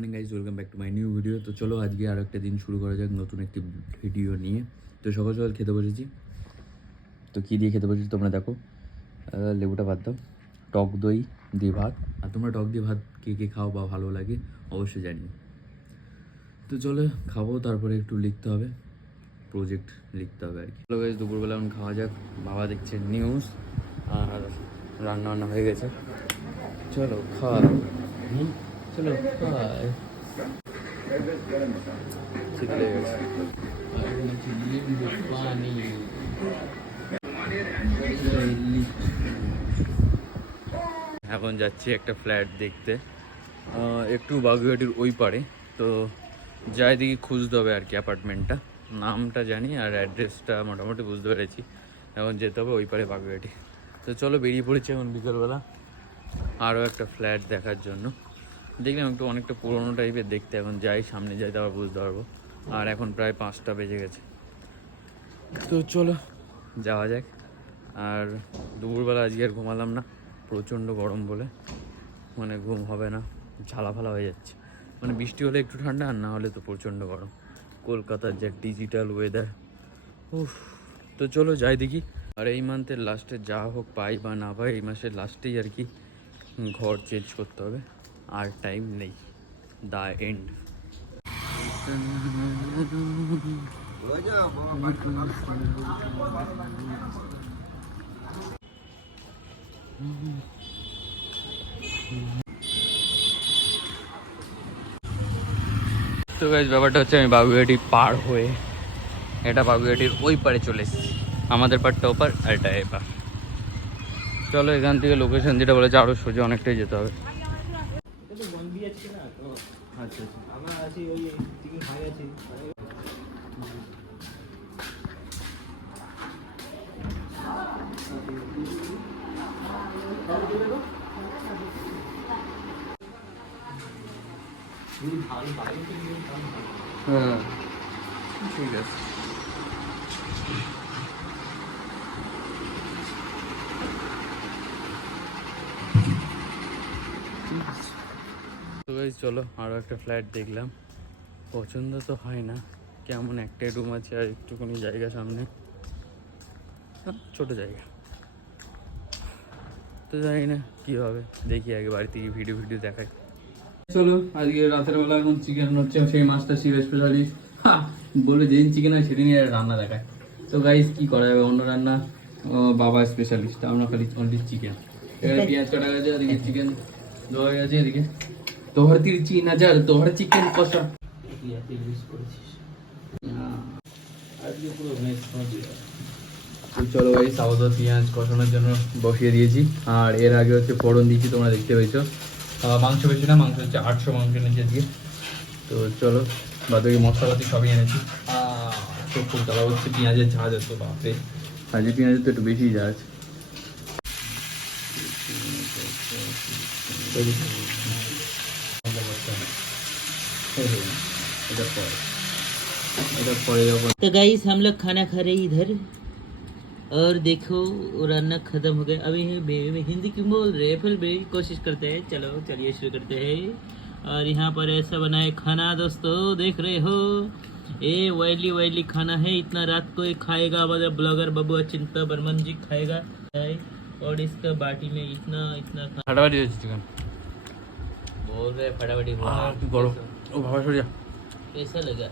Morning guys, welcome back to my new video. তো চলো আজকে আর একটা দিন শুরু করা যাক নতুন একটি ভিডিও নিয়ে। তো সকাল সকাল খেতে বসেছি। তো কী দিয়ে খেতে বসেছি তোমরা দেখো। লেবুটা বাদ দাও, টক দই দিয়ে ভাত। আর তোমরা টক দিয়ে ভাত কে কে খাও বা ভালো লাগে অবশ্যই জানিও। তো চলো খাবো, তারপরে একটু লিখতে হবে, প্রজেক্ট লিখতে হবে আর কি। চলো গাইজ, দুপুরবেলা এখন খাওয়া যাক। বাবা দেখছে নিউজ আর রান্না বান্না হয়ে গেছে। চলো খাওয়া, চলো খাওয়াই। এখন যাচ্ছি একটা ফ্ল্যাট দেখতে, একটু বাগুইহাটির ওই পারে। তো যাই দিকে খুঁজতে হবে আর কি অ্যাপার্টমেন্টটা। নামটা জানি আর অ্যাড্রেসটা মোটামুটি বুঝতে পেরেছি। এখন যেতে হবে ওই পারে বাগুইহাটি। তো চলো বেরিয়ে পড়েছি এখন বিকেলবেলা আরও একটা ফ্ল্যাট দেখার জন্য। দেখলাম একটু অনেকটা পুরোনো টাইপের দেখতে। এখন যাই, সামনে যাই তারপর বুঝতে পারবো। আর এখন প্রায় 5টা বেজে গেছে। তো চলো যাওয়া যাক। আর দুপুরবেলা আজকে আর ঘুমালাম না, প্রচণ্ড গরম বলে মানে ঘুম হবে না, ঝালাফালা হয়ে যাচ্ছে। মানে বৃষ্টি হলে একটু ঠান্ডা, আর না হলে তো প্রচণ্ড গরম। কলকাতার যে ডিজিটাল ওয়েদার, উফ। তো চলো যাই দেখি। আর এই মান্থের লাস্টে যা হোক পাই বা না পাই, এই মাসের লাস্টেই আর কি ঘর চেঞ্জ করতে হবে। আর টাইম নেই, দ্য এন্ড। তো গাইস, ব্যাপারটা হচ্ছে আমি বাগুইহাটি পার হয়ে, এটা বাগুইহাটির ওই পারে চলে এসেছি। আমাদের পারটা ওপার আর এটা এপার। চলো এখান থেকে লোকেশন যেটা বলেছে আরও সোজা অনেকটাই যেতে হবে। আচ্ছা হ্যাঁ ঠিক আছে। তো গাইস চলো আরও একটা ফ্ল্যাট দেখলাম, পছন্দ তো হয় না, কেমন একটাই রুম আছে আর একটুখানি জায়গা সামনে, ছোট জায়গা। তো জানি না কী হবে, দেখি আগে বাড়ি থেকে ভিডিও দেখাই। চলো আজকে রাতের বেলা এখন চিকেন হচ্ছে, সেই মাছটা শিব স্পেশালিস্ট বলে যেদিন চিকেন হয় সেদিনই রান্না দেখায়। তো গাইস কি করা যাবে, অন্য রান্না বাবা স্পেশালিস্ট, আমরা খালি অনলি চিকেন। এখানে পেঁয়াজ কাটা গেছে, এদিকে চিকেন ধোয়া গেছে, এদিকে তোহার 3,000 তোহার চিকেন কষা। চলো ভাই, সাউথ পেঁয়াজ কষানোর জন্য বসিয়ে দিয়েছি। আর এর আগে হচ্ছে ফোড়ন দিয়েছি, তোমরা দেখতে পেয়েছো। মাংস বেশি না, মাংস হচ্ছে 800 মাংস এনেছি দিয়ে। তো চলো বাদবাকি মশলাপাতি সবই এনেছি। খুব জ্বালা হচ্ছে, পেঁয়াজের ঝাঁজ হতো বাপরে। আজকে পেঁয়াজের তো একটু বেশি ঝাঁজ। तो गाइस हम लोग खाना खा रहे इधर, और देखो रान्ना खत्म हो गया। अभी हिंदी क्यों बोल रहे हैं, फिर भी कोशिश करते हैं। चलो चलिए शुरू करते हैं। और यहाँ पर ऐसा बना है खाना दोस्तों, देख रहे हो, ये वाइली खाना है। इतना रात को ये खाएगा मतलब ब्लॉगर बबुआ चिंता बर्मन जी खाएगा। और इसका बाटी में इतना फटाफट चिकन बोल रहे फटाफटी। कैसा कैसा लगा?